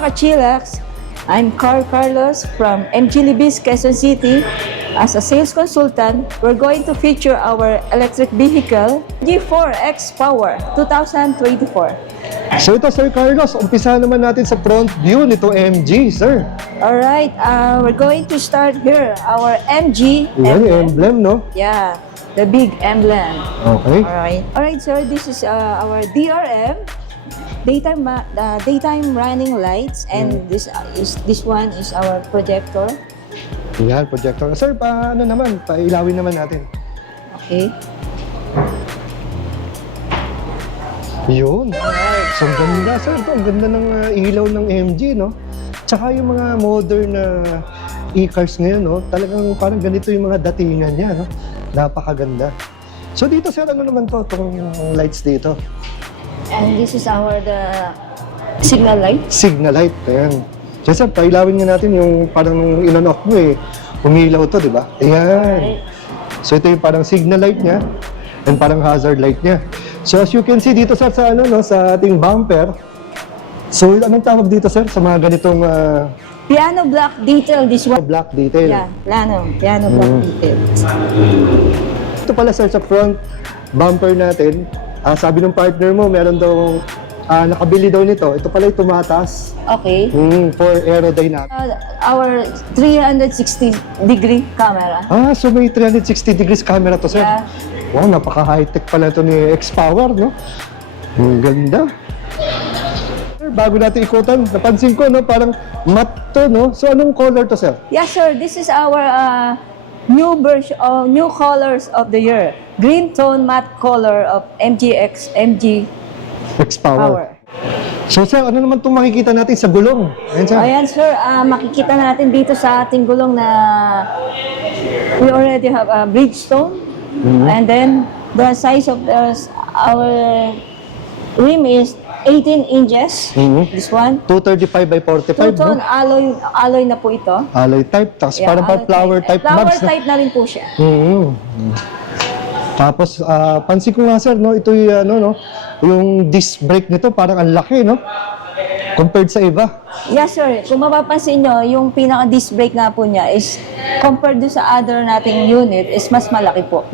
mga ka-chillax, I'm Carlos from MG Libis, Quezon City. As a sales consultant, we're going to feature our electric vehicle, G4 X Power 2024. So ito, Sir Carlos, umpisa naman natin sa front view nito MG, sir. Alright, we're going to start here, our MG Yan, emblem. emblem, no? Yeah, the big emblem. Okay. Alright, sir, this is our DRM, daytime running lights, and this one is our projector. Yan, projector. Sir, paano naman? Pailawin naman natin. Okay. Yun. So, ang ganda, sir. Ito, ang ganda ng ilaw ng MG, no? Tsaka yung mga modern na e-cars ngayon, no? Talagang parang ganito yung mga datingan niya, no? Napakaganda. So, dito, sir, ano naman to? Itong lights dito. And this is the signal light. Signal light. Ayan. So, sir, pailawin nga natin yung parang nung in-on-off mo, umilaw to, di ba? Ayan. So, ito yung parang signal light niya and parang hazard light niya. So as you can see dito sir sa sa ating bumper. So anong tawag dito sir sa mga ganitong Piano black detail, this one. black detail? Yeah, piano black detail. Ito pala sir sa front bumper natin. Sabi ng partner mo meron daw nakabili daw nito. Ito pala yung tumataas. Okay. For aerodynamic. Our 360-degree camera. So may 360 degrees camera to sir. Yeah. Wow, napaka-high-tech pala ito ni X-Power, no? Ang ganda. Sir, bago natin ikutan, napansin ko, no? Parang matte to, no? So, anong color to, sir? Yes, sir. This is our new version, new colors of the year. Green tone matte color of MG X-Power. So, sir, ano naman itong makikita natin sa gulong? Ayan, sir. Ayan, sir. Makikita natin dito sa ating gulong na we already have a Bridgestone. And then the size of our rim is 18 inches. This one. 235 by 45, Two-tone no? alloy na po ito. Alloy type, tapos parang alloy flower type Flower mags, no? type na rin po siya. Tapos, pansin ko nga, sir, no? Ito yung, yung disc brake nito, parang ang laki, no? Compared sa iba. Yes, sir. Kung mapapansin nyo, yung pinaka-disc brake nga po niya is compared do sa other nating unit is mas malaki po.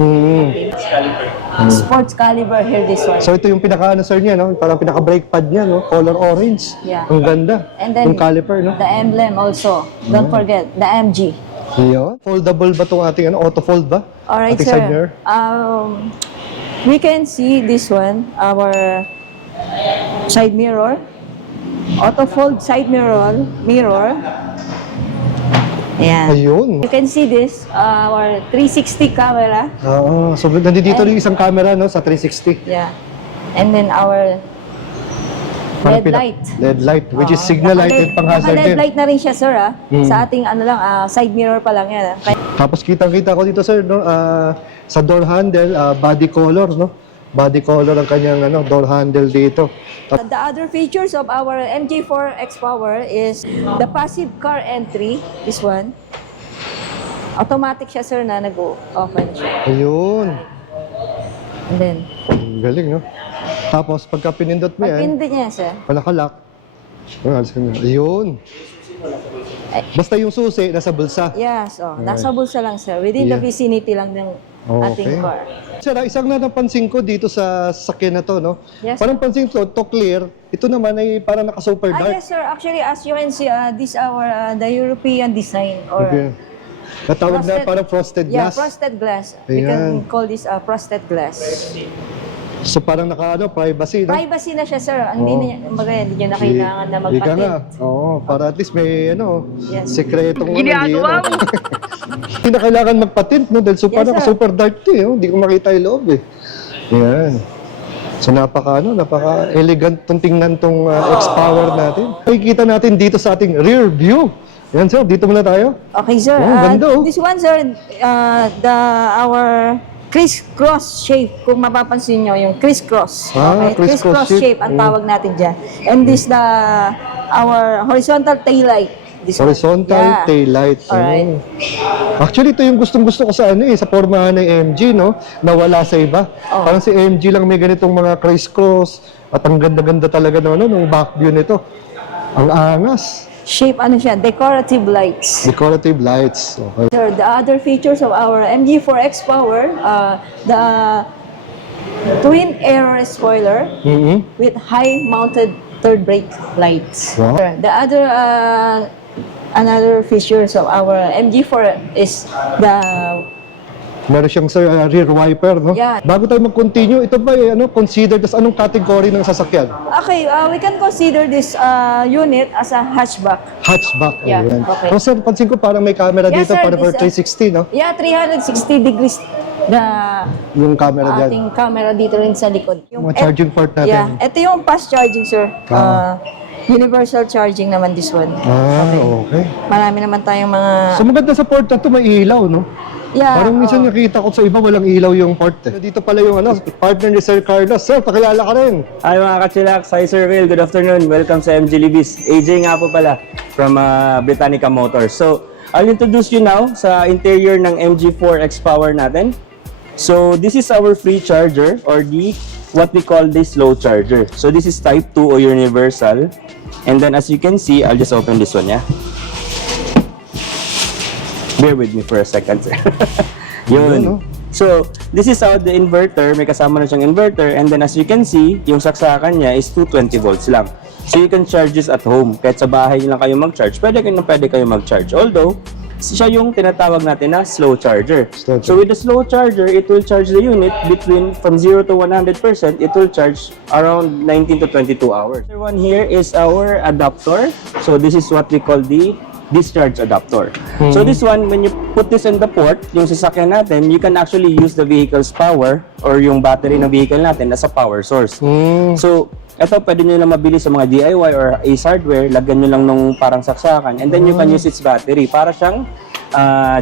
Sports caliber here, this one. So ito yung pinaka-ano sir niya, no? Parang pinaka-brake pad niya, no? Color orange. Yeah. Ang ganda. And then, yung caliper, no? the emblem also. Don't forget, the MG. Yun. Foldable ba itong ating auto-fold ba? Alright, ating sir. side mirror? We can see this one, our side mirror. Auto-fold side mirror. Ayan. Ayun. You can see this, our 360 camera. Oo. So nandito rin isang camera, no? Sa 360. Yeah. And then our Parang LED light. LED light, which is signal light and pang-hazard LED din. light na rin siya, sir, Sa ating side mirror pa lang yan. Tapos kitang-kita ko dito, sir, no? Sa door handle, body color, no? Body color ang kanyang door handle dito. The other features of our MG4 X-Power is the passive car entry, this one. Automatic siya, sir, na nag-open siya. Ayun. And then, Ang galing, no? Tapos, pagka pinindot mo pag yan, pindot niya, sir, palakalak. Ayun. Basta yung susi, nasa bulsa. yes, nasa bulsa lang, sir. Within the vicinity lang ng ating car. Sir, isang napansin ko dito sa sakyan na to, no? Yes. Parang pansin ko, to clear, ito naman ay parang naka-super dark. Yes, sir. Actually, as you can see, this the European design or Okay. Natawag na parang frosted yeah, glass. frosted glass. We Ayan. can call this frosted glass. So parang privacy, no? Privacy na siya, sir. Hindi niya na kailangan na Ika nga. magpatint. Oo, para at least may Yes. sekretong ginagawa mo. Hindi na kailangan magpatint, no? Dahil parang sir. super dark to, Hindi ko makita yung loob, Yan. So napaka elegant tong tingnan tong X-Power natin. Makikita natin dito sa ating rear view. Yan sir, dito muna tayo. Okay, sir. Ganda, This one, sir, our criss-cross shape. Kung mapapansin nyo, yung criss-cross. Criss-cross shape ang tawag natin dyan. And this our horizontal taillight. This one. Horizontal taillight. Alright. Actually, ito yung gustong-gusto ko sa sa pormahan ng MG, no? Nawala sa iba. Parang si MG lang may ganitong mga criss-cross at ang ganda-ganda talaga ng back view nito. Ang angas. Shape, ano siya, decorative lights. Decorative lights. Okay. Sir, the other features of our MG4X Power, the twin air spoiler Mm-hmm. with high-mounted third brake lights. Wow. The other another features of our MG4 is the Meron siyang rear wiper, no? Yeah. Bago tayo mag-continue, ito ba considered as anong category ng sasakyan? okay. We can consider this unit as a hatchback. Hatchback. Yeah, Ayan. okay. Oh, sir, pansin ko parang may camera Yes, dito sir, para for this, 360, no? Yeah, 360 degrees the Yung camera dyan. ating camera dito rin sa likod. Mga charging port natin. Yeah, ito yung fast charging, sir. Universal charging naman this one. Okay. Marami naman tayong mga... So maganda sa port na to, may ilaw, no? Yeah, Parang minsan nakita ko sa iba, walang ilaw yung port eh. Dito pala yung partner ni Sir Carlos. Sir, pakilala ka rin. Hi mga kachilak, hi Sir Will, good afternoon. Welcome sa MG Libis. AJ nga po pala from Britannica Motors. So, I'll introduce you now sa interior ng MG4 X-Power natin. So, this is our free charger or what we call the slow charger. So, this is type 2 or universal. And then as you can see, I'll just open this one, yeah? Bear with me for a second, sir. Yun. no? So, this is how the inverter, may kasama na siyang inverter, and then as you can see, yung saksakan niya is 220 volts lang. So, you can charge this at home. Kahit sa bahay lang kayo mag-charge, pwede kayo mag-charge. Although, siya yung tinatawag natin na slow charger. Slow charger. So, with the slow charger, it will charge the unit from 0 to 100%, it will charge around 19 to 22 hours. The one here is our adapter. So, this is what we call the discharge adapter. So this one, when you put this in the port, yung sasakyan natin, you can actually use the vehicle's power or yung battery ng vehicle natin as a power source. So, ito pwede nyo lang mabili sa mga DIY or Ace Hardware, lagyan nyo lang nung parang saksakan, and then you can use its battery para siyang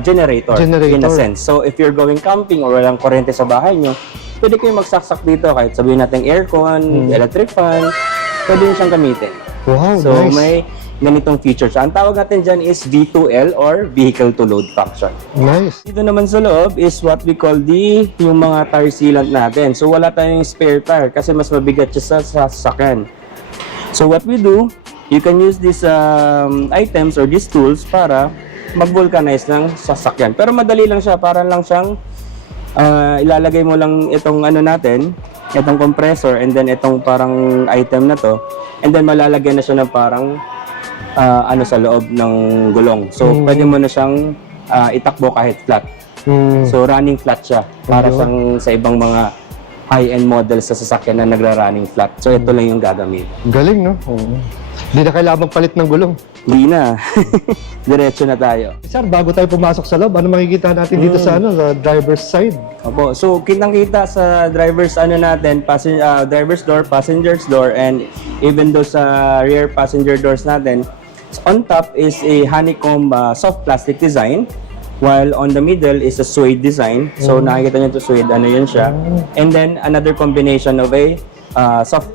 generator in a sense. So, if you're going camping or walang kuryente sa bahay nyo, pwede kayong magsaksak dito kahit sabihin natin aircon, electric fan, pwede nyo siyang gamitin. Wow, So, nice. may ganitong features. Ang tawag natin dyan is V2L or Vehicle to Load function. Nice. Dito naman sa loob is what we call yung mga tire sealant natin. So, wala tayong spare tire kasi mas mabigat siya sa sasakyan. So, what we do, you can use these items or these tools para mag-vulcanize ng sasakyan. Pero madali lang siya. Parang lang siyang ilalagay mo lang itong itong compressor and then itong parang item na to. And then malalagyan na siya ng parang sa loob ng gulong. So, pwede mo na siyang itakbo kahit flat. So, running flat siya. Para siyang sa ibang mga high-end models sa sasakyan na nagra-running flat. So, ito lang yung gagamit. Galing, no? Oo. Hindi na kailangan magpalit ng gulong. Hindi na. Diretso na tayo. Sir, bago tayo pumasok sa loob, ano makikita natin dito sa sa driver's side? Opo. So, kitang-kita sa driver's driver's door, passenger's door, and even though sa rear passenger doors natin, on top is a honeycomb soft plastic design, while on the middle is a suede design. So, nakikita niyo to suede, yun siya. And then, another combination of a soft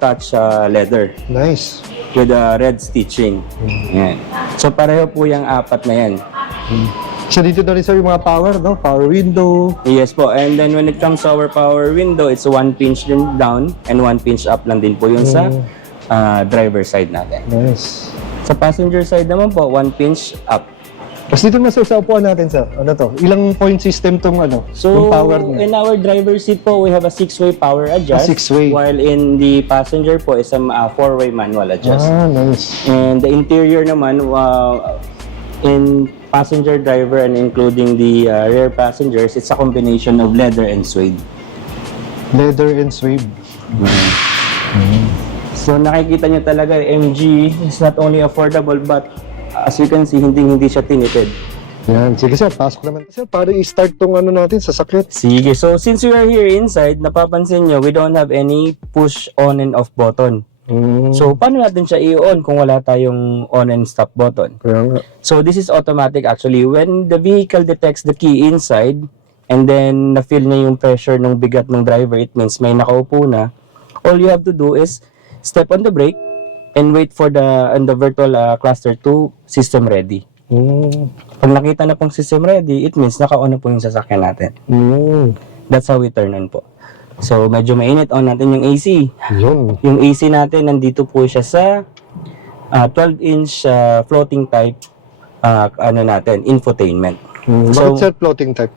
touch leather Nice. with red stitching. Yan. So, pareho po yung apat na yan. So, dito na rin sir yung mga power, no? Power window. Yes po. And then when it comes to our power window, it's 1 pinch din down and 1 pinch up lang din po yun sa driver side natin. Nice. Sa passenger side naman po, 1 pinch up. Tapos dito na sir, sa upuan natin sir. Ano to? Ilang point system tong So, yung power niya? in our driver seat po, we have a 6-way power adjust. 6-way. While in the passenger po is a 4-way manual adjust. Nice. And the interior naman, in passenger driver and including the rear passengers, it's a combination of leather and suede. Leather and suede. So nakikita nyo talaga, MG is not only affordable but as you can see, hindi siya tinipid. Yan. Sige sir, pasok naman. Sir, para i-start tong natin, sasakyan. Sige, so since we are here inside, napapansin nyo, we don't have any push on and off button. So paano natin siya i-on kung wala tayong on and stop button? Kaya nga. So this is automatic actually. When the vehicle detects the key inside and then na-feel niya yung pressure ng bigat ng driver, it means may nakaupo na. All you have to do is step on the brake and wait for the virtual cluster to system ready. Pag nakita na pong system ready, it means naka-on na po yung sasakyan natin. That's how we turn on po. So medyo mainit, on natin yung AC. Yun. Yung AC natin, nandito po siya sa 12-inch floating type infotainment. Bakit So, sir floating type?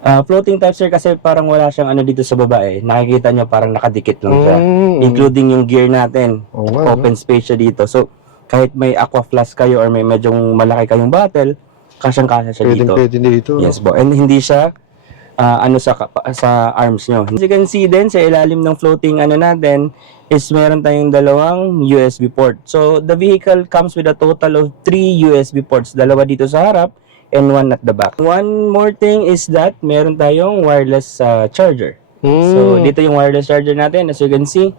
floating type sir kasi parang wala siyang ano dito sa baba eh. Nakikita nyo parang nakadikit lang siya. Including yung gear natin. Oo nga, Open space siya dito. So, kahit may aqua flask kayo or may medyong malaki kayong bottle, kasyang-kasya siya dito. Pwede dito. Yes po. And hindi siya sa arms nyo. As you can see din sa ilalim ng floating natin is meron tayong dalawang USB port. So the vehicle comes with a total of 3 USB ports. Dalawa dito sa harap and 1 at the back. One more thing is that meron tayong wireless charger. So dito yung wireless charger natin. As you can see,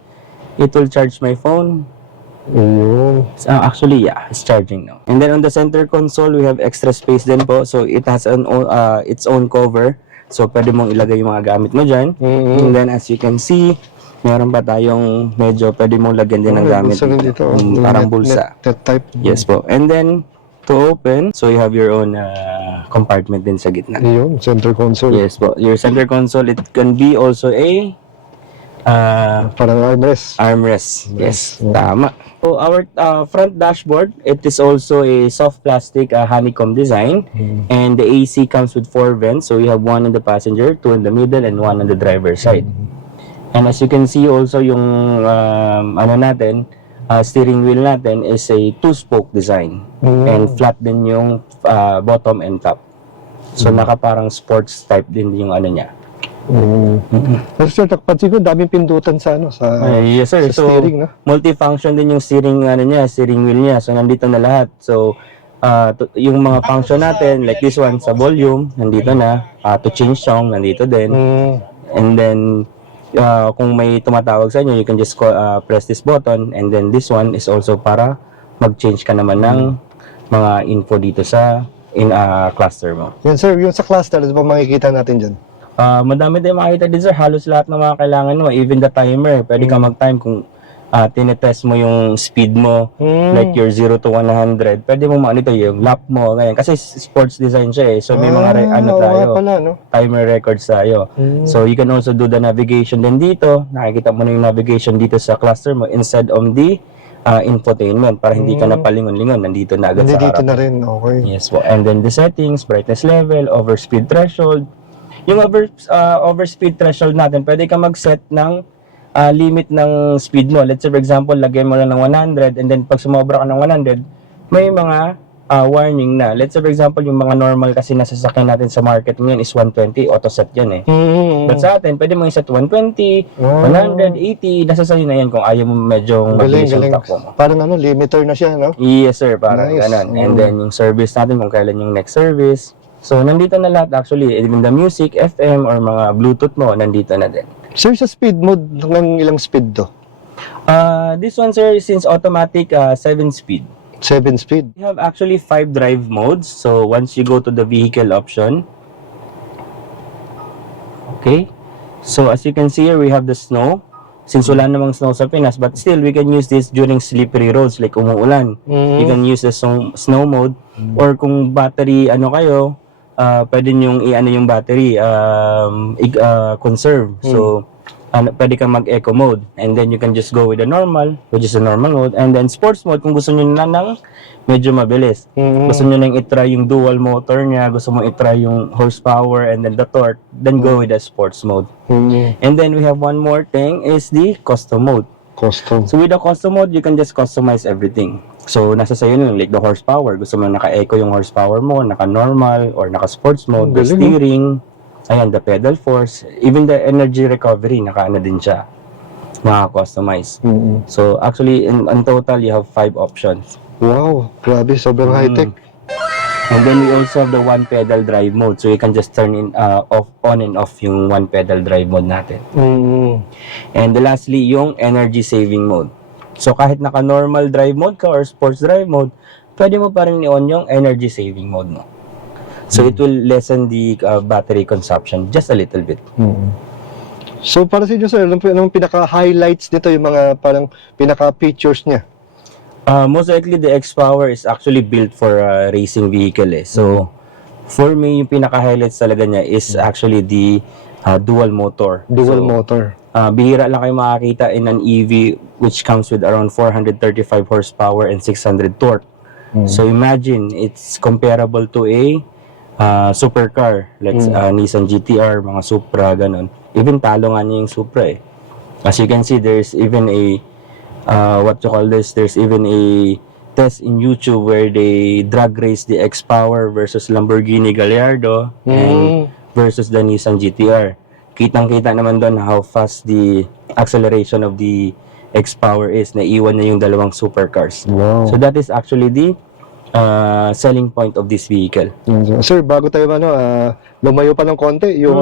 it will charge my phone. Ayun. Actually, yeah, it's charging now. And then on the center console, we have extra space din po. So it has its own cover. So pwede mong ilagay yung mga gamit mo dyan. And then as you can see, meron pa tayong medyo pwede mong lagyan din ng gamit dito. Parang bulsa. Net type. Yes po. And then to open, so you have your own compartment din sa gitna. Ayun, center console. Yes po. Your center console, it can be also a Parang armrest. armrest. Yes, tama. So our front dashboard, it is also a soft plastic honeycomb design, and the AC comes with 4 vents. So we have 1 on the passenger, 2 in the middle, and 1 on the driver's side. And as you can see also yung steering wheel natin is a 2-spoke design, and flat din yung bottom and top. So naka parang sports type din yung niya. Pero sir, pansin ko, daming pindutan sa Yes sir. sa So steering, no? multi-function din yung steering steering wheel niya. So nandito na lahat. So yung mga function natin like this one sa volume, nandito na. To change song, nandito din. And then kung may tumatawag sa inyo, you can just press this button, and then this one is also para mag-change ka naman ng mga info dito sa cluster mo. Yan sir, yung sa cluster, ano ba makikita natin dyan? Madami tayong makikita din sir, halos lahat ng mga kailangan mo, even the timer, pwede ka mag-time kung tinetest mo yung speed mo, like your 0 to 100, pwede mo maano ito, yung lap mo, ganyan. Kasi sports design siya so may mga tayo, pala, no? timer records tayo. So you can also do the navigation din dito, nakikita mo na yung navigation dito sa cluster mo instead of the infotainment, para hindi ka napalingon-lingon, nandito na agad sa harap. Nandito na rin, okay. Yes po. And then the settings, brightness level, overspeed threshold. Yung overspeed threshold natin, pwede ka mag-set ng limit ng speed mo. Let's say for example, lagyan mo lang ng 100, and then pag sumobra ka ng 100, may mga warning na. Let's say for example, yung mga normal kasi nasasakyan natin sa market ngayon is 120, auto set yan But sa atin, pwede mo i-set 120, 100, 80, nasa sa'yo na yan kung ayaw mo medyo mabilis yung takbo mo. Parang limiter na siya, no? Yes sir, parang Nice. ganun. And then yung service natin, kung kailan yung next service. So nandito na lahat actually, even the music, FM, or mga Bluetooth mo, nandito na din. Sir, sa speed mode, ng ilang speed to? This one sir, since automatic, 7 speed. 7 speed. We have actually 5 drive modes. So once you go to the vehicle option, okay. So as you can see here, we have the snow. Since wala namang snow sa Pinas, but still we can use this during slippery roads like umuulan. You can use the snow mode, or kung battery kayo, pwede nyong yung battery conserve. So pwede kang mag-eco mode, and then you can just go with the normal, which is the normal mode, and then sports mode kung gusto nyo na ng medyo mabilis. Gusto nyo nang i-try yung dual motor niya, gusto mo i-try yung horsepower and then the torque, then go with the sports mode. And then we have one more thing is the custom mode. Custom. So with the custom mode, you can just customize everything. So nasa sayo nun, like the horsepower, gusto mo naka-eco yung horsepower mo, naka-normal or naka-sports mode, the steering, ayan, the pedal force, even the energy recovery, naka-ano din siya, naka-customize. So actually, in total, you have 5 options. Wow, grabe, sobrang high-tech. And then we also have the one pedal drive mode, so you can just turn on and off yung one pedal drive mode natin. And lastly, yung energy saving mode. So kahit naka-normal drive mode ka or sports drive mode, pwede mo pa rin i-on yung energy saving mode mo. So it will lessen the battery consumption just a little bit. So para sa inyo sir, anong pinaka-highlights nito, yung mga parang pinaka-features niya? Most likely the X-Power is actually built for a racing vehicle So for me, yung pinaka-highlights talaga niya is actually the dual motor. Dual motor. Bihira lang kayo makakita in an EV which comes with around 435 horsepower and 600 torque. So imagine, it's comparable to a supercar, like Nissan GTR, mga Supra, ganun. Even talo nga niya yung Supra eh. As you can see, there's even a there's even a test in YouTube where they drag race the X-Power versus Lamborghini Gallardo and versus the Nissan GTR. Kitang-kita naman doon how fast the acceleration of the X-Power is. Naiwan na yung dalawang supercars. Wow. So that is actually the selling point of this vehicle. Sir, bago tayo lumayo pa ng konti, yung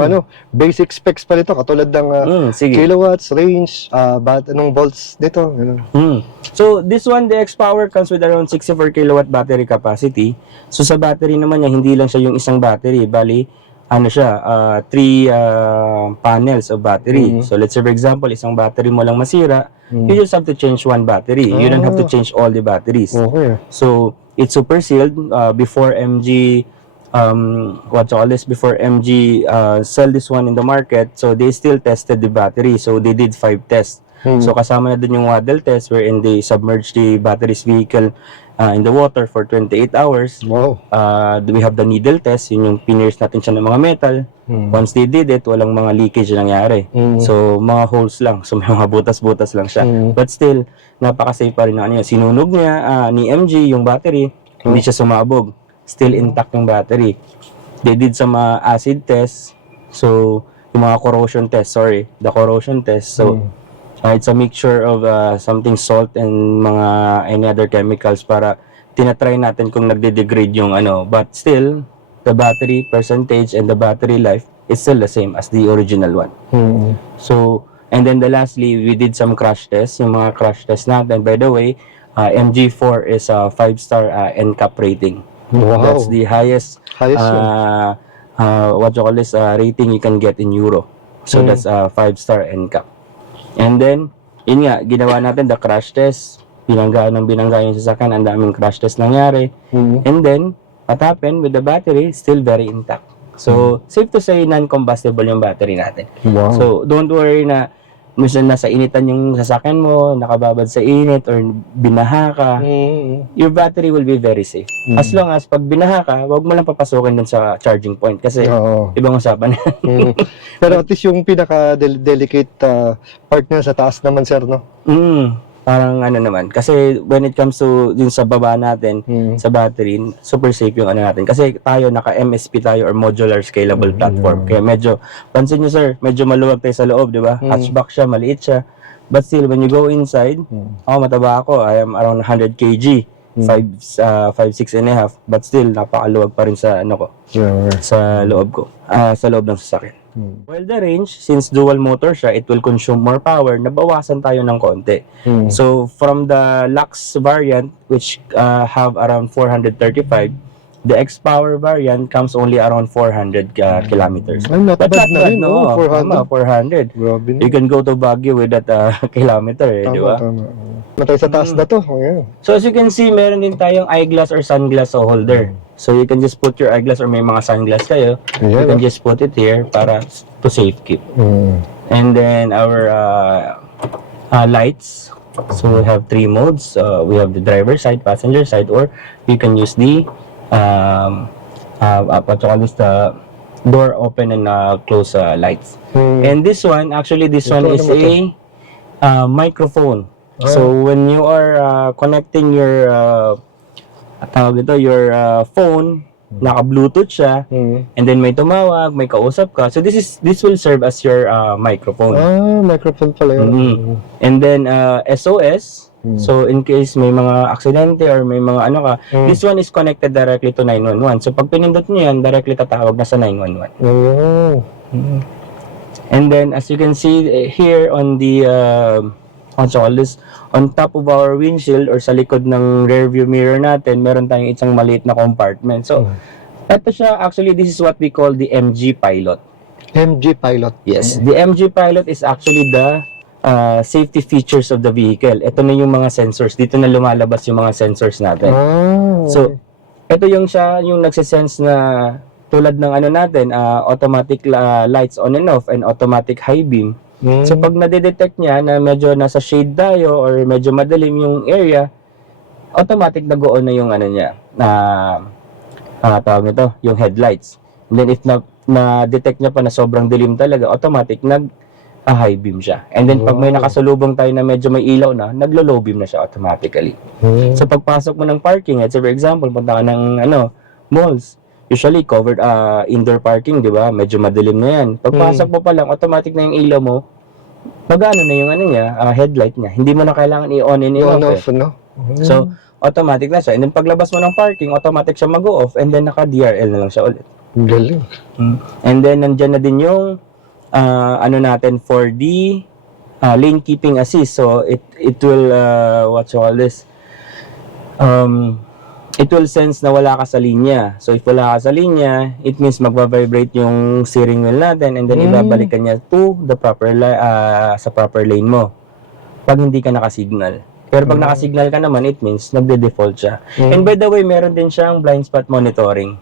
basic specs pa nito, katulad ng Sige. kilowatts, range, anong volts dito. So this one, the X-Power comes with around 64 kilowatt battery capacity. So sa battery naman niya, hindi lang siya yung isang battery, bali ano siya, 3 panels of battery. So let's say for example, isang battery mo lang masira, you just have to change one battery. You don't have to change all the batteries. Okay. So it's super sealed. Before MG before MG sell this one in the market, so they still tested the battery. So they did 5 tests. So kasama na dun yung waddle test wherein they submerged the battery's vehicle in the water for 28 hours. Wow. We have the needle test, yun yung pineers natin siya ng mga metal. Once they did it, walang mga leakage na nangyari. So mga holes lang, so may mga butas-butas lang siya. But still, napaka-safe pa rin na ano yun. Sinunog niya ni MG yung battery, hindi siya sumabog. Still intact yung battery. They did some acid test, so yung mga corrosion test, the corrosion test. So it's a mixture of something salt and mga any other chemicals para tinatry natin kung nagde-degrade yung ano. But still, the battery percentage and the battery life is still the same as the original one. So, and then lastly, we did some crash tests. Yung mga crash tests natin, by the way, MG4 is a 5-star NCAP rating. Wow. That's the highest rating you can get in Euro. So that's a 5-star NCAP. And then, yun nga, ginawa natin the crash test. Binangga yung sasakyan, ang daming crash test nangyari. And then, what happened with the battery? Still very intact. So, safe to say, non-combustible yung battery natin. Wow. So, don't worry na minsan nasa initan yung sasakyan mo, nakababad sa init, or binaha ka. Your battery will be very safe. As long as pag binaha ka, wag mo lang papasukin dun sa charging point kasi ibang usapan. Pero at least yung pinaka-delicate part niya sa taas naman, sir, no? Parang ano naman. Kasi when it comes to yung sa baba natin, sa battery, super safe yung ano natin. Kasi tayo, naka-MSP tayo or modular scalable platform. Kaya medyo, pansin nyo sir, medyo maluwag tayo sa loob, di ba? Hatchback siya, maliit siya. But still, when you go inside, mataba ako. I am around 100 kg. 5'6" and a half. But still, napakaluwag pa rin sa ano ko. Sa loob ko. Sa loob ng sasakyan. Well, the range, since dual motor siya, it will consume more power. Nabawasan tayo ng konti. So, from the Lux variant, which have around 435, the X-Power variant comes only around 400 kilometers. Not bad na rin, no? 400. Grabe na. You can go to Baguio with that kilometer, di ba? Tama. Matay sa taas na to. Ayan. So as you can see, meron din tayong eyeglass or sunglass holder. So you can just put your eyeglass or may mga sunglass kayo. You can just put it here para to safe keep. And then our lights. So we have 3 modes. We have the driver side, passenger side, or you can use the the door open and close lights. And this one, actually this one is a microphone. So when you are connecting your phone, naka-Bluetooth siya, and then may tumawag, may kausap ka. So this will serve as your microphone. Microphone pala yun. And then SOS. So in case may mga aksidente or may mga ano ka, this one is connected directly to 911. So pag pinindot niyo yan, directly tatawag na sa 911. And then as you can see here on the on top of our windshield or sa likod ng rear view mirror natin, meron tayong isang maliit na compartment. So ito siya, actually this is what we call the MG Pilot. MG Pilot. Yes, the MG Pilot is actually the safety features of the vehicle. Ito na yung mga sensors. Dito na lumalabas yung mga sensors natin. So, ito yung siya, yung nagsisense na tulad ng ano natin, automatic lights on and off and automatic high beam. So pag nade-detect niya na medyo nasa shade tayo or medyo madilim yung area, automatic nag-on na yung ano niya, tawag nito, yung headlights. And then if na-detect niya pa na sobrang dilim talaga, automatic high beam siya. And then pag may nakasalubong tayo na medyo may ilaw na, naglo-low beam na siya automatically. So pagpasok mo ng parking, let's say for example, punta ka ng malls, usually covered indoor parking, di ba? Medyo madilim na yan. Pagpasok mo pa lang, automatic na yung ilaw mo, mag-ano na yung headlight niya. Hindi mo na kailangan i-on and i-off. no? So, automatic na siya. And then paglabas mo ng parking, automatic siya mag-off and then naka-DRL na lang siya ulit. Galing. And then nandyan na din yung natin for the lane keeping assist. So it will what you call this? It will sense na wala ka sa linya. So if wala ka sa linya, it means magba-vibrate yung steering wheel natin and then ibabalik ka niya to the proper sa proper lane mo. Pag hindi ka nakasignal. Pero pag nakasignal ka naman, it means nagde-default siya. And by the way, meron din siyang blind spot monitoring.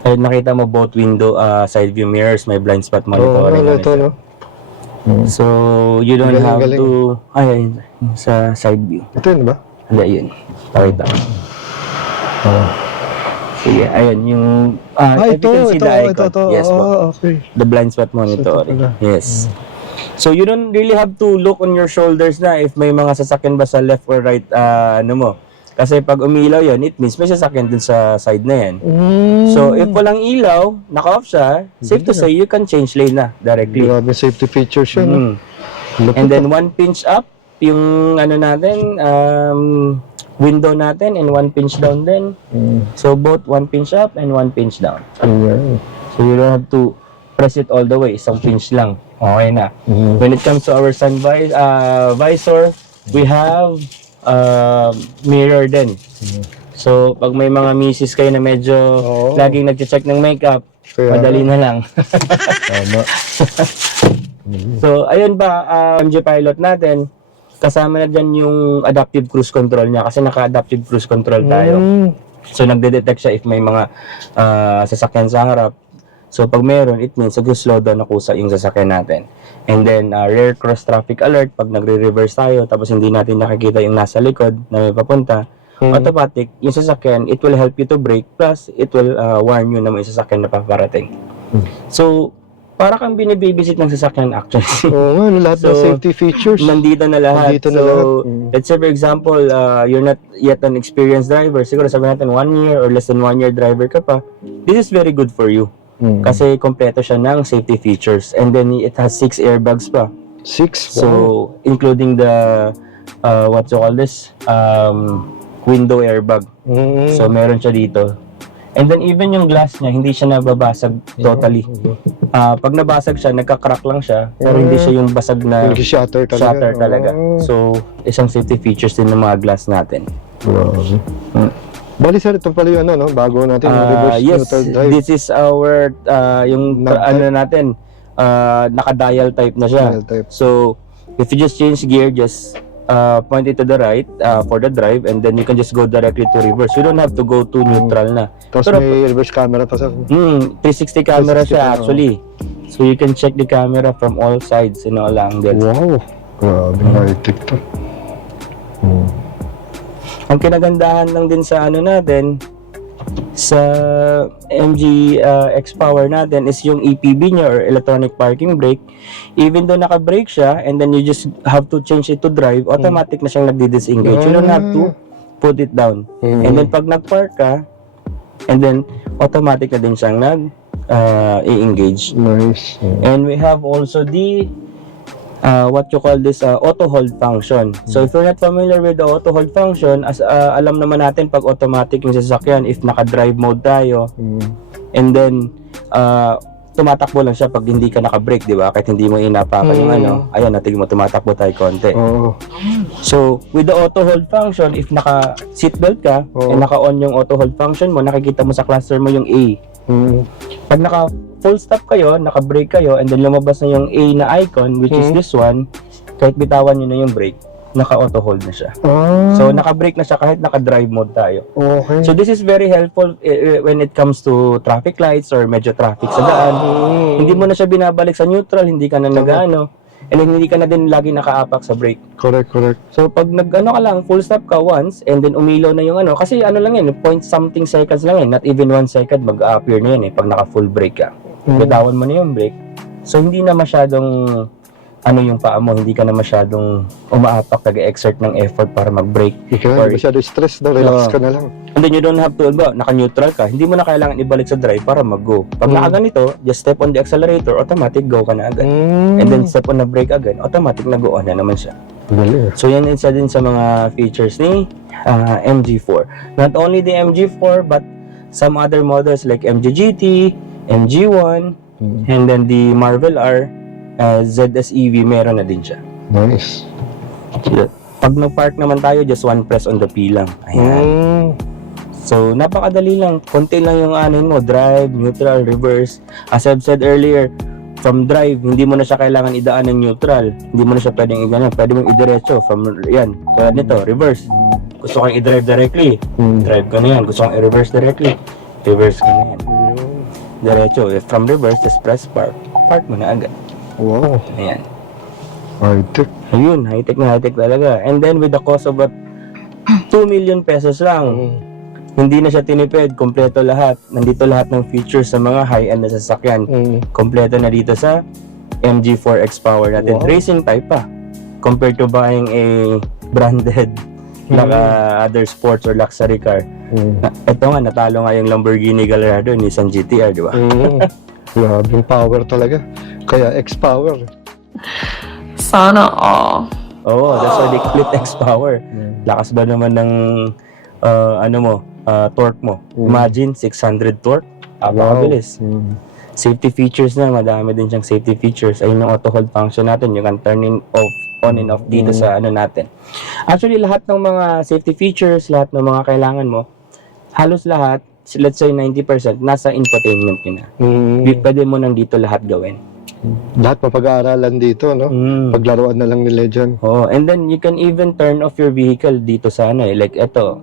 Kahit nakita mo both window side view mirrors, may blind spot monitoring. No? So, you don't have Galing. to... Ay, sa side view. Ito yun ba? Hindi, yun. Pakita ko. Sige, ayun, yung... if you can see the icon. ito. Yes, po. Okay. The blind spot monitoring. pala. Yes. So, you don't really have to look on your shoulders na if may mga sasakyan ba sa left or right, mo. Kasi pag umilaw yun, it means may sasakyan dun sa side na yan. So, if walang ilaw, naka-off siya, safe to say, you can change lane na directly. Grabe safety features yun. And then, one pinch up, yung natin, window natin, and one pinch down din. So, both one pinch up and one pinch down. So, you don't have to press it all the way. Isang pinch lang. Okay na. When it comes to our sun visor, we have mirror din. So, pag may mga misis kayo na medyo laging nag-check ng makeup, madali na lang. Tama. So, ayun ba, MG Pilot natin, kasama na dyan yung adaptive cruise control niya kasi naka-adaptive cruise control tayo. So, nagde-detect siya if may mga sasakyan sa harap. So, pag meron, it means nag-slow down na kusa yung sasakyan natin. And then, rear cross traffic alert, pag nagre-reverse tayo, tapos hindi natin nakikita yung nasa likod na may papunta, automatic, yung sasakyan, it will help you to brake, plus it will warn you na may sasakyan na paparating. So, para kang binibabysit ng sasakyan actually. Oo nga, lahat ng So, safety features. Nandito na lahat. Nandito na So, lahat. let's say for example, you're not yet an experienced driver. Siguro sabihin natin 1 year or less than 1 year driver ka pa. This is very good for you. Kasi kompleto siya ng safety features. And then it has 6 airbags pa. 6? So, including the, what you call this, window airbag. So, meron siya dito. And then even yung glass niya, hindi siya nababasag totally. Pag nabasag siya, nagka-crack lang siya, pero hindi siya yung basag na Shatter talaga. shutter talaga. So, isang safety features din ng mga glass natin. Bali sir, ito pala yung bago natin yung reverse Yes, neutral drive. this is our, natin, naka-dial type na siya. Dial type. So, if you just change gear, just point it to the right for the drive, and then you can just go directly to reverse. You don't have to go to neutral na. Tapos Pero, may reverse camera pa sa... 360 camera 360 siya pa, actually. So, you can check the camera from all sides and all angles. Wow! Grabe high-tech to. Ang kinagandahan lang din sa natin, sa MG X-Power natin is yung EPB niya or electronic parking brake. Even though naka-brake siya and then you just have to change it to drive, automatic na siyang nagdi-disengage. You don't have to put it down. And then pag nag-park ka, and then automatic na din siyang i-engage. Nice. And we have also the what you call this auto hold function. So if you're not familiar with the auto hold function, as alam naman natin pag automatic yung sasakyan if naka-drive mode tayo, and then tumatakbo lang siya pag hindi ka naka-brake, di ba? Kahit hindi mo inapakan yung ayan, natigil mo, tumatakbo tayo konti. So with the auto hold function, if naka-seatbelt ka and naka-on yung auto hold function mo, nakikita mo sa cluster mo yung A. Pag naka full stop kayo, naka-brake kayo, and then lumabas na yung A na icon, which is this one, kahit bitawan nyo na yung brake, naka-auto hold na siya. So, naka-brake na siya kahit naka-drive mode tayo. Okay. So, this is very helpful when it comes to traffic lights or medyo traffic sa daan. Hindi mo na siya binabalik sa neutral, hindi ka na nag-ano. and then hindi ka na din lagi nakaapak sa brake. Correct. So pag nag-ano ka lang, full stop ka once, and then umilaw na yung ano, kasi ano lang yan, point something seconds lang yan, not even 1 second mag-appear na yan pag naka-full brake ka. Bitawan mo na yung brake, so hindi na masyadong ano yung paa mo, hindi ka na masyadong umaapak, nag-exert ng effort para mag-brake. Hindi ka na masyado stress daw, relax ka na lang. And then you don't have to, naka-neutral ka, hindi mo na kailangan ibalik sa drive para mag-go. Pag nakaganito, just step on the accelerator, automatic go ka na agad. And then step on the brake again, automatic na-go on na naman siya. So yan isa din sa mga features ni MG4. Not only the MG4, but some other models like MG GT, MG1, and then the Marvel R, ZS EV, meron na din siya. Nice. Pag nag-park naman tayo, just one press on the P lang. Ayan. So, napakadali lang. Konti lang yung anin mo. Drive, neutral, reverse. As I've said earlier, from drive, hindi mo na siya kailangan idaan ng neutral. Hindi mo na siya pwedeng i-gana. Pwede mong i-diretso. From, yan. Tulad nito, reverse. Gusto kong i-drive directly. Drive ka na yan. Gusto kong i-reverse directly. Reverse ka na yan. Diretso. From reverse, just press park. Park mo na agad. Wow. Ayan. High-tech. Ayun, high-tech talaga. And then with the cost of 2 million pesos lang, hindi na siya tinipid, kompleto lahat. Nandito lahat ng features sa mga high-end na sasakyan. Kompleto na dito sa MG4 X-Power natin. Wow. Racing type pa. Compared to buying a branded like other sports or luxury car. Ito nga, natalo nga yung Lamborghini Gallardo, Nissan GT-R, di ba? Grabe yung power talaga. Kaya X-Power. Sana all. Oo, that's why they call it X-Power. Lakas ba naman ng torque mo? Imagine 600 torque. Napakabilis. Safety features na, madami din siyang safety features. Ayun yung auto hold function natin, you can turn on and off dito sa ano natin. Actually, lahat ng mga safety features, lahat ng mga kailangan mo, halos lahat, let's say 90%, nasa infotainment yun na. Pwede mo nang dito lahat gawin. Lahat mapag-aaralan dito, no? Paglaruan na lang nila dyan. Oh, and then you can even turn off your vehicle dito sana like ito.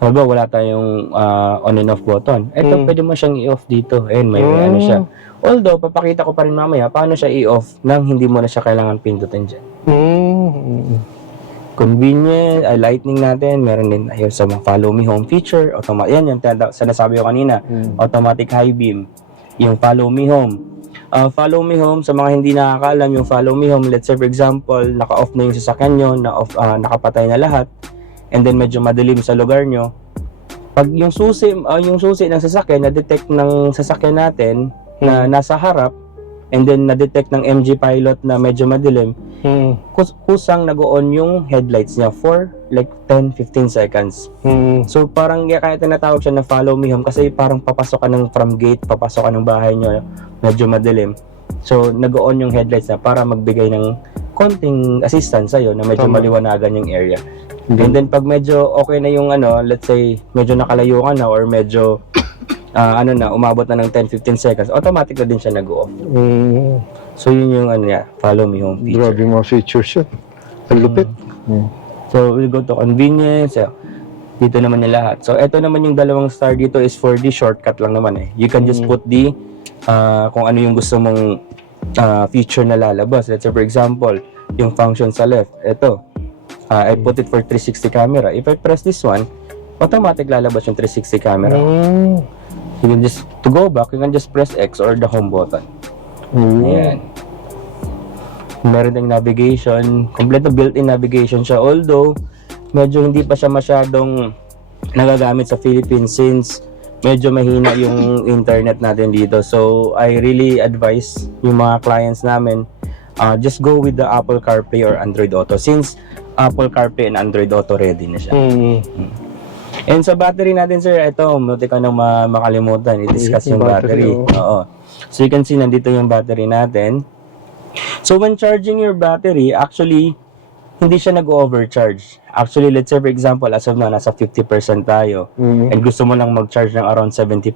Halimbawa, wala tayong on and off button. Ito, pwede mo siyang i-off dito. Ayun, may ano siya. Although, papakita ko pa rin mamaya paano siya i-off nang hindi mo na siya kailangan pindutin dyan. Convenient, lightning natin, meron din tayo sa mga follow me home feature. Yan yung sinasabi ko kanina, automatic high beam. Yung follow me home. Follow me home, sa mga hindi nakakaalam, yung follow me home, let's say for example, naka-off na yung sasakyan nyo, nakapatay na lahat, and then medyo madilim sa lugar nyo. Pag yung susi ng sasakyan, na-detect ng sasakyan natin na nasa harap, and then na-detect ng MG Pilot na medyo madilim, kusang nag-on yung headlights niya for like 10-15 seconds. So parang kaya tinatawag siya na follow me home kasi parang papasok ka from gate, papasok ka ng bahay niyo, medyo madilim. So nag-on yung headlights na para magbigay ng konting assistance sa'yo na medyo maliwanagan yung area. And then pag medyo okay na yung let's say medyo nakalayo ka na or medyo umabot na ng 10-15 seconds, automatic na din siya nag-off. So yun yung follow me home feature. Grabe mga features yun. Ang lupit. So we'll go to convenience. Dito naman yung lahat. So ito naman yung dalawang star dito is for the shortcut lang naman You can just put the kung ano yung gusto mong feature na lalabas. Let's say for example, yung function sa left. Ito. I put it for 360 camera. If I press this one, automatic lalabas yung 360 camera. You can just, to go back, you can just press X or the home button. Ayan. Meron ding navigation. Kompleto built-in navigation siya. Although, medyo hindi pa siya masyadong nagagamit sa Philippines since medyo mahina yung internet natin dito. So, I really advise yung mga clients namin, just go with the Apple CarPlay or Android Auto since Apple CarPlay and Android Auto ready na siya. And sa battery natin, sir, ito, muti ka nang makalimutan. I-discuss yung battery. Oo. So, you can see, nandito yung battery natin. So, when charging your battery, actually, hindi siya nag-overcharge. Actually, let's say, for example, as of now, nasa 50% tayo. And gusto mo lang mag-charge ng around 70%.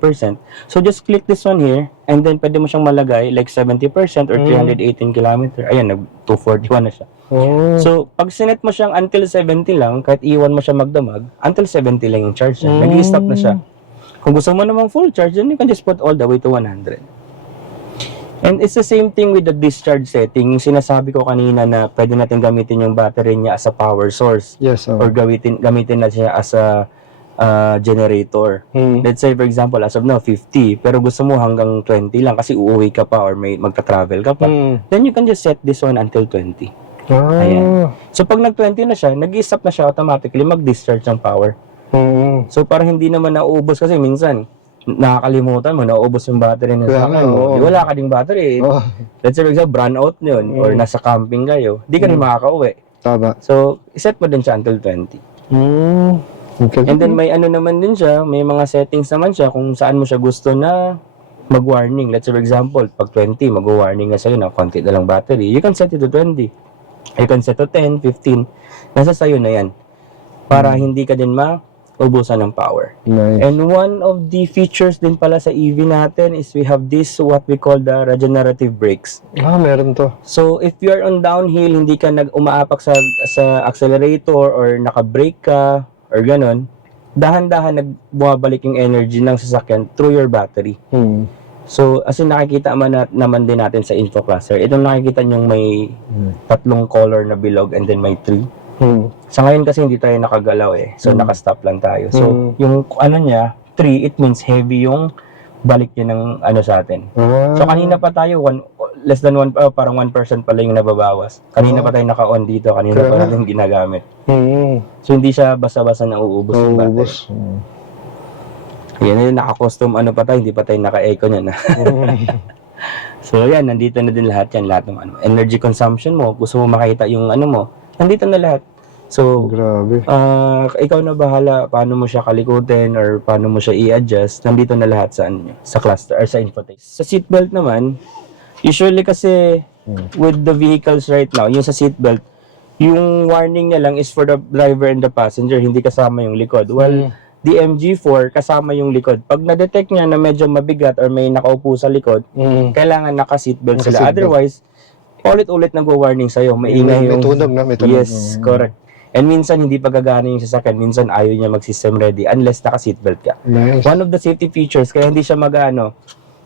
So, just click this one here. And then, pwede mo siyang malagay like 70% or 318 km. Ayan, nag-241 na siya. So, pag sinet mo siyang until 70 lang, kahit iwan mo siya magdamag, until 70 lang yung charge niya. Nag-stop na siya. Kung gusto mo namang full charge, then you can just put all the way to 100. And it's the same thing with the discharge setting. Yung sinasabi ko kanina na pwede natin gamitin yung battery niya as a power source Yes, or gamitin natin siya as a generator. Let's say for example, as of now 50, pero gusto mo hanggang 20 lang kasi uuwi ka pa or may magta-travel ka pa. Then you can just set this one until 20. Ayan. So pag nag-20 na siya, nag-stop na siya automatically mag-discharge ng power. So parang hindi naman nauubos kasi minsan nakakalimutan mo, nauubos yung battery ng Kaya sakyan nga, mo. oo. Di, wala ka ding battery. Oh, Let's say for example, brand out yun or nasa camping kayo, di ka rin makakauwi. tama. So, iset mo din siya until 20. Okay. And then may ano naman din siya, may mga settings naman siya kung saan mo siya gusto na mag-warning. Let's say for example, pag 20, mag-warning na sa'yo na konti na lang battery. You can set it to 20. You can set to 10, 15. Nasa sa'yo na yan. Para hindi ka din maubusan ng power. Nice. And one of the features din pala sa EV natin is we have this what we call the regenerative brakes. Meron to. So if you are on downhill, hindi ka umaapak sa accelerator or naka-brake ka or ganon, dahan-dahan bumabalik yung energy ng sasakyan through your battery. So as in nakikita naman din natin sa info cluster, itong nakikita nyong may tatlong color na bilog and then may 3. Sa ngayon kasi hindi tayo nakagalaw so naka-stop lang tayo. So yung ano niya, 3, it means heavy yung balik niya ng ano sa atin. So kanina pa tayo, less than 1, parang 1% pala yung nababawas. Kanina pa tayo naka-on dito, kanina pa natin ginagamit. So hindi siya basta-basta na uubos yung battery. Yan yung naka-custom ano pa tayo, hindi pa tayo naka-eco niyan. So yan, nandito na din lahat yan, lahat ng ano. Energy consumption mo, gusto mo makita yung ano mo, nandito na lahat. So, Grabe. ikaw na bahala paano mo siya kalikutin or paano mo siya i-adjust. Nandito na lahat sa ano, sa cluster or sa infotainment. Sa seatbelt naman, usually kasi with the vehicles right now, yung sa seatbelt, yung warning niya lang is for the driver and the passenger, hindi kasama yung likod. Well, the MG4 kasama yung likod. Pag na-detect niya na medyo mabigat or may nakaupo sa likod, kailangan naka-seatbelt sila. Naka-seatbelt. Otherwise, ulit-ulit nag-warning sa'yo. Maingay May yung... tunog na, may tunog. Yes, correct. And minsan hindi pa gagana yung sasakyan, minsan ayaw niya mag-system ready unless naka-seatbelt ka. Nice. One of the safety features, kaya hindi siya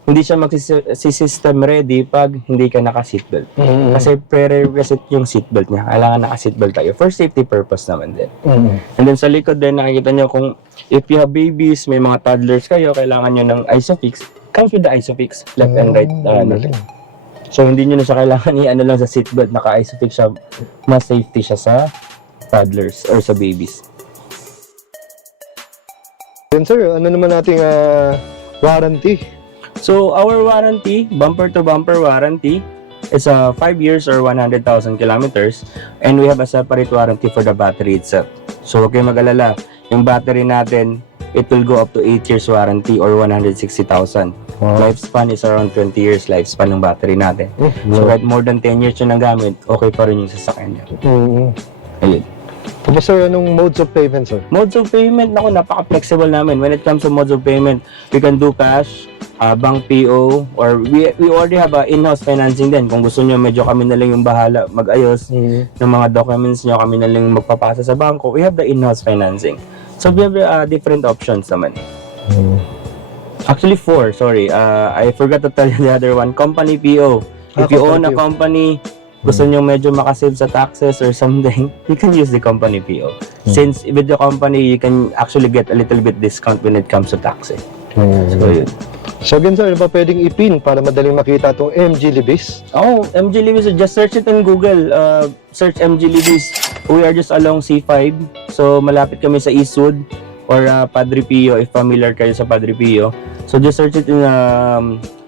hindi siya mag-system ready pag hindi ka naka-seatbelt. Kasi prerequisite yung seatbelt niya. Kailangan naka-seatbelt tayo for safety purpose naman din. And then sa likod din, nakikita niyo kung if you have babies, may mga toddlers kayo, kailangan niyo ng ISOFIX. Comes with the ISOFIX, left and right. So hindi niyo na siya kailangan i-ano lang sa seatbelt, naka-ISOFIX siya, mas safety siya sa toddlers or sa babies. Then sir, ano naman nating warranty? So our warranty, bumper to bumper warranty, is 5 years or 100,000 kilometers, and we have a separate warranty for the battery itself. So huwag kayong mag-alala, yung battery natin, it will go up to 8 years warranty or 160,000. Lifespan is around 20 years lifespan ng battery natin. So kahit more than 10 years yung nagamit, okay pa rin yung sasakyan niya. Ayun. Tapos sir, anong modes of payment sir? Modes of payment, naku, napaka-flexible namin. When it comes to modes of payment, we can do cash, bank PO, or we already have in-house financing din. Kung gusto nyo, medyo kami na lang yung bahala mag-ayos ng mga documents nyo, kami na lang yung magpapasa sa bangko. We have the in-house financing. So we have different options naman. Actually 4, sorry. I forgot to tell you the other one. Company PO. If you own a company, gusto nyo medyo makasave sa taxes or something, you can use the company PO. Since with the company, you can actually get a little bit discount when it comes to taxes. So yun. So again sir, ano ba pwedeng ipin para madaling makita itong MG Libis? Oh, MG Libis, just search it on Google. Search MG Libis. We are just along C5. So malapit kami sa Eastwood or Padre Pio, if familiar kayo sa Padre Pio. So just search it in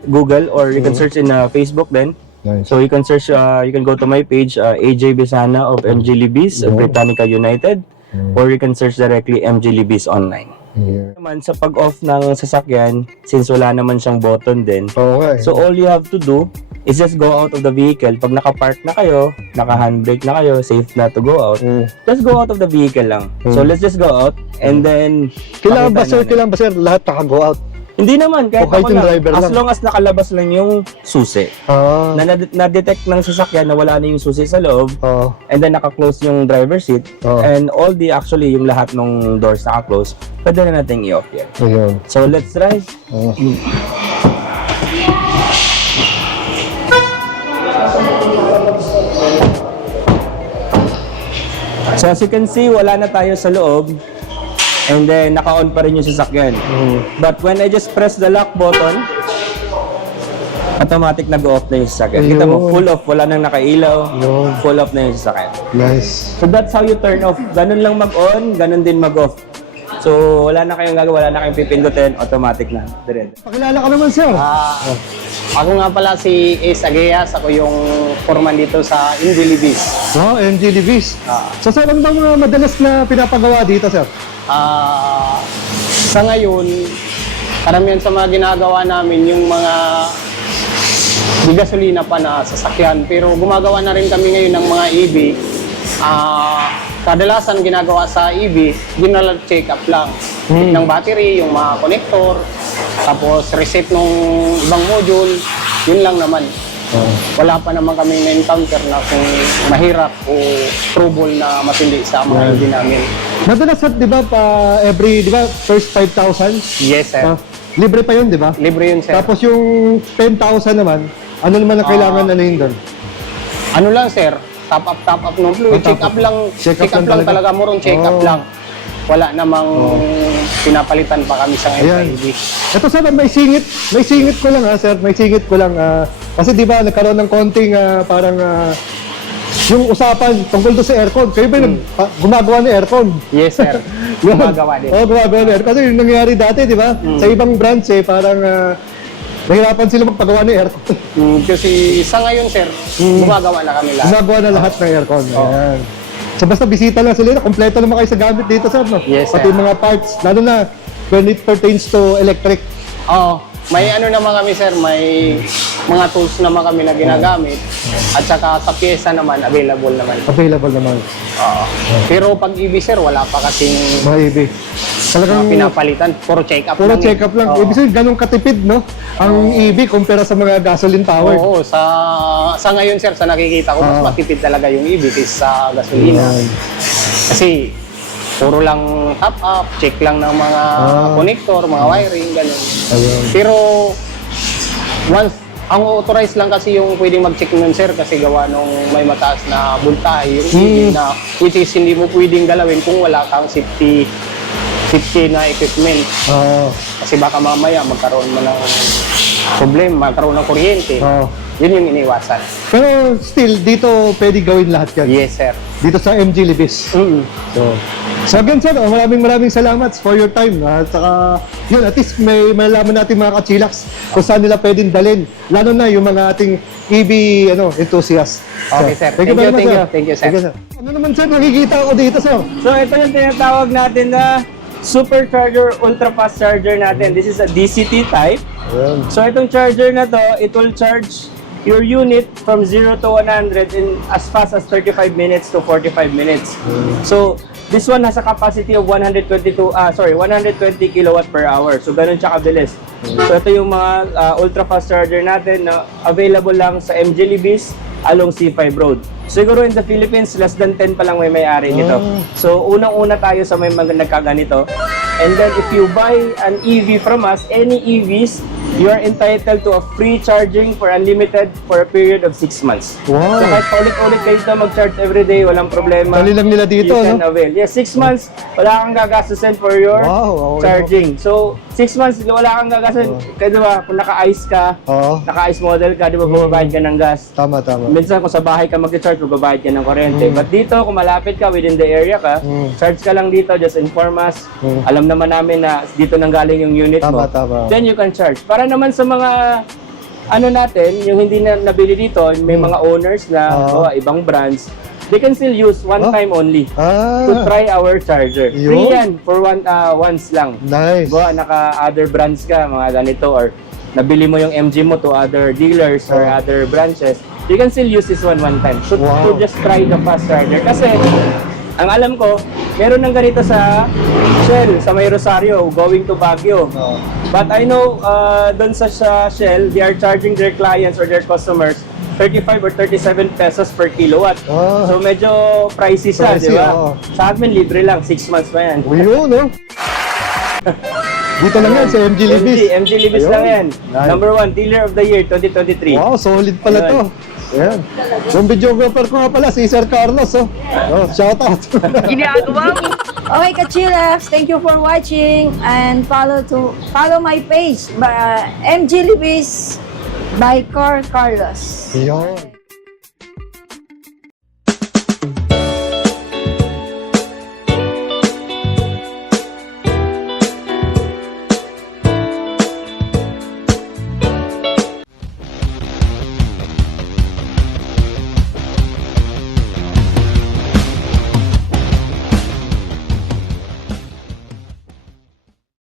Google or you can search in Facebook then. Nice. So you can search, you can go to my page, AJ Bisana of MG Libis, Britannica United, or you can search directly MG Libis online. Naman sa pag-off ng sasakyan, since wala naman siyang button din, so all you have to do is just go out of the vehicle. Pag naka-park na kayo, naka-handbrake na kayo, safe na to go out, just go out of the vehicle lang. So let's just go out and then Kailangan ba sir, lahat naka-go out? Hindi naman, kahit O kahit ako yung lang, driver as lang? long as nakalabas lang yung susi. Na-detect ng sasakyan na wala na yung susi sa loob, and then naka-close yung driver seat, and all the actually yung lahat ng doors naka-close, pwede na natin i-off yan. Ayun. So let's drive. So as you can see, wala na tayo sa loob. And then, naka-on pa rin yung sasakyan. But when I just press the lock button, automatic nag-off na yung sasakyan. Kita mo, Ayun. full off, wala nang nakailaw, Ayun. full off na yung sasakyan. Nice. So that's how you turn off. Ganun lang mag-on, ganun din mag-off. So wala na kayong gagawa, wala na kayong pipindutin, automatic na. Diretso. Pakilala ka naman, sir. Ako nga pala si Ace Aguias. Ako yung foreman dito sa Invilibis. Wow, MG Levis. So, sir, ano ba mga madalas na pinapagawa dito, sir? Sa ngayon, karamihan sa mga ginagawa namin yung mga di gasolina pa na sasakyan. Pero gumagawa na rin kami ngayon ng mga EV. Kadalasan ginagawa sa EV, general check-up lang. Check ng battery, yung mga connector, tapos reset ng ibang module, yun lang naman. Wala pa naman kami na-encounter na kung mahirap o trouble na matindi sa mga EV namin. Madalas, sir, di ba, di ba, first 5,000? Yes, sir. Libre pa yun, di ba? Libre yun, sir. Tapos yung 10,000 naman, ano naman ang kailangan na yun doon? Ano lang, sir? Top up ng fluid. Top Check up up. lang. Check Check up up lang lang talaga. talaga. Murong check up Oh. lang. Wala namang pinapalitan pa kami sa ngayon sa Ayan. EV. Ito, sir, may singit ko lang, ha, sir. May singit ko lang. Kasi di ba, nagkaroon ng konting parang yung usapan tungkol doon sa aircon. Kayo ba yung gumagawa ng aircon? Yes, sir. Yun. Gumagawa din. Oo, gumagawa ng aircon. Kasi yung nangyari dati, di ba? Sa ibang branch, parang nahirapan sila magpagawa ng aircon. Kasi sa ngayon, sir, gumagawa na kami lahat. Gumagawa na lahat ng aircon. Ayan. So basta bisita lang sila, kompleto naman kayo sa gamit dito, sir, no? Yes, sir. Pati mga parts, lalo na when it pertains to electric. Oo. May ano naman kami, sir, may mga tools naman kami na ginagamit. At saka sa pyesa naman, available naman. Available naman. Oo. Pero pag EV, sir, wala pa kasing Mga EV. Talagang pinapalitan. Puro check up puro lang. check up lang. Oo. Ibig sabihin, ganun katipid, no? Ang EV kumpara sa mga gasoline powered. Oo, sa ngayon, sir, sa nakikita ko, mas matipid talaga yung EV kaysa sa gasolina. Ayan. Kasi puro lang top up, check lang ng mga connector, mga wiring, ganun. Ayun. Pero once, ang authorized lang kasi yung pwedeng mag-check nun, sir, kasi gawa nung may mataas na voltahe yung EV na which is hindi mo pwedeng galawin kung wala kang safety na equipment. Kasi baka mamaya magkaroon mo ng problema, magkaroon ng kuryente. Yun yung iniwasan. Pero still, dito pwede gawin lahat yan. Yes, sir. Dito sa MG Libis. So again, sir, maraming salamat for your time. At saka, yun, at least may malaman natin mga kachilaks kung saan nila pwedeng dalhin. Lalo na yung mga ating EV enthusiasts. Okay, sir. Thank you very much, sir. Thank you, sir. Ano naman, sir, nakikita ko dito, sir? So ito yung tinatawag natin na supercharger, ultra fast charger natin. This is a DCT type. Ayan. So itong charger na to, it will charge your unit from 0 to 100 in as fast as 35 minutes to 45 minutes. So this one has a capacity of 120 kilowatt per hour. So ganun siya kabilis. So ito yung mga ultra fast charger natin na available lang sa MG Libis along C5 Road. Siguro in the Philippines, less than 10 pa lang may ari nito. So unang-una tayo sa may mga nagkaganito. And then if you buy an EV from us, any EVs, you are entitled to a free charging for unlimited for a period of 6 months. Wow. So kahit paulit-ulit kayo ito mag-charge everyday, walang problema. Dali lang nila dito, you can no? avail. Yes, 6 months, wala kang gagastusin for your Wow, okay. charging. So 6 months, wala kang gagastusin. Kaya diba, kung naka-ice ka, Oo. naka-ice model ka, di ba bumabayad ka ng gas? Tama. Minsan kung sa bahay ka mag-charge, magbabayad ka ng kuryente. But dito, kung malapit ka, within the area ka, charge ka lang dito, just inform us. Alam naman namin na dito nanggaling yung unit mo. Tama. Then you can charge. Para naman sa mga ano natin, yung hindi na nabili dito, may mga owners na ibang brands, they can still use one time only to try our charger. Yun. Free yan for once lang. Nice. Bawa, naka-other brands ka, mga ganito, or nabili mo yung MG mo to other dealers or other branches, you can still use this one time to just try the fast charger. Kasi, ang alam ko, meron ng ganito sa Shell, sa may Rosario, going to Baguio. But I know, doon sa Shell, they are charging their clients or their customers 35 or 37 pesos per kilowatt. So medyo pricey siya, Pricey, di ba? oo. Sa amin, libre lang, 6 months pa yan. Yun, no? Dito lang yan sa MG Libis. MG Libis Ayun. lang yan. Nice. Number 1, Dealer of the Year 2023. Wow, solid pala Ayun. to. Ayan. Yung videographer ko nga pala, si Sir Carlos. Oh, shout out. Okay, Kachilax, thank you for watching and follow my page, MG Libis by Carlos. Yun.